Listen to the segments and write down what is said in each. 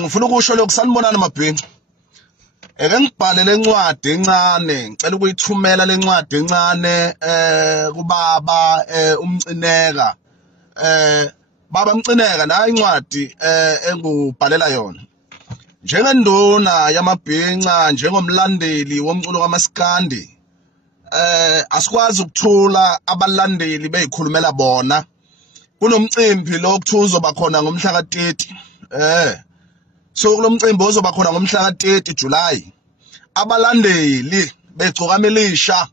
Ngifuna ukusho lokhu sanibonana mabhinqa. Eke ngibhale lencwadi encane, ngicela ukuyithumela lencwadi encane kubaba uMcineka. Baba Mcineka nayi incwadi engubhalela yona. Njengenduna yamabhinqa, njengomlandeli womculo kaMaskandi, asikwazi ukuthula abalandeli beyikhulumela bona. Kunomcimbi lo kuthuzo bakhona ngomhla ka-30. So kulomcimbi ozoba khona ngomhla ka-30 July. Abalandeli beGcokama elisha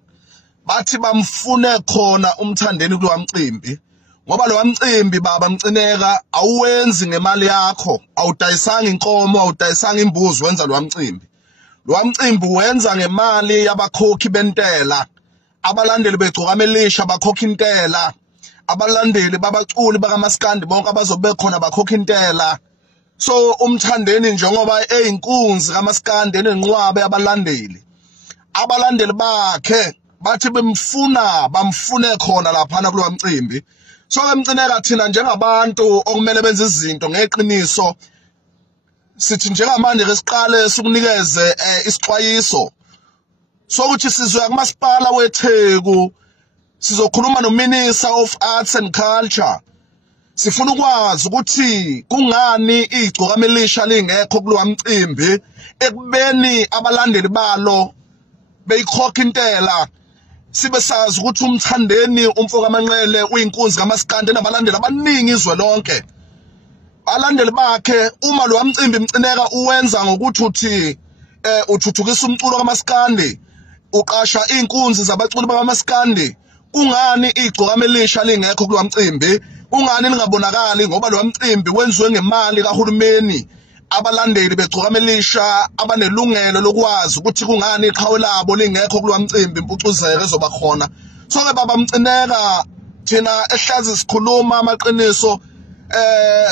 bathi bamfune khona uMthandeni kulowa mcimbi. Ngoba lo mcimbi baba Mcineka awuwenzi ngemali yakho, awudayisanga inkomo, awudayisanga imbuzi wenza lo mcimbi. Lo mcimbi wenza ngemali yabakhokhi bentela. Abalandeli beGcokama elisha bakhokha intela. Abalandeli babaculi bakaMaskandi bonke abazobe khona bakhokha intela. So uMthandeni njengoba eyinkunzi kaMaskandi enenqwabe abalandeli. Abalandeli bakhe bathi bamfune khona lapha na kulowa mcimbi. So Mcineka thina njengabantu okumele benze izinto ngeqiniso, sithi njengamanje ke siqale sikunikeze isixwayiso sokuthi sizoya kumasipala wetheku, sizokhuluma noMinister of Arts and Culture. Sifuna ukwazi ukuthi kungani iGcokama elisha lingekho kulowa mcimbi, ekubeni abalandeli balo beyikhokha intela. Sibe sazi ukuthi uMthandeni umfoko Manqele uyinkunzi kaMaskandi nabalandeli abaningi izwe lonke. Abalandeli bakhe uma lo mcimbi Mcineka uwenza ngokuthi uthi uthuthukisa umculo kaMaskandi, uqasha inkunzi zabaculi bakaMaskandi. Kungani iGcokama elisha lingekho kulowa mcimbi? Kungani lingabonakali? Ngoba lo mcimbi wenziwe ngemali kahulumeni. Abalandeli beGcokama elisha abanelungelo lokwazi ukuthi kungani iqhawe labo lingekho kulowa mcimbi impucuzeko ezoba khona. So ke baba Mcineka thina ehlazi sikhuluma amaqiniso,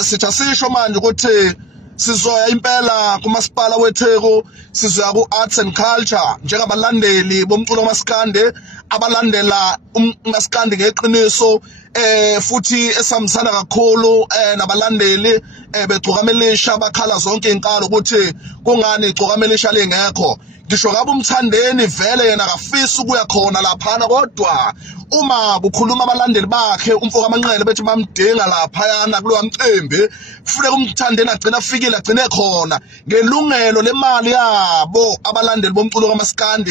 sithi sisho manje ukuthi sizoya impela kumasipala wetheku, sizoya ku-Arts and Culture njengabalandeli bomculo kaMaskandi abalandela uMaskandi ngeqiniso, futhi esamsana kakhulu nabalandeli beGcokama elisha bakhala zonke inkalo ukuthi kungani iGcokama elisha lingekho. Ngisho ngabe uMthandeni vele yena akafisa ukuya khona laphana, kodwa uma bukhuluma abalandeli bakhe umfoko Manqele bethi bamdinga lapha yana kulowa mcimbi, kufuneka uMthandeni agcina afikile, agcine khona ngelungelo lemali yabo abalandeli bomculo kaMaskandi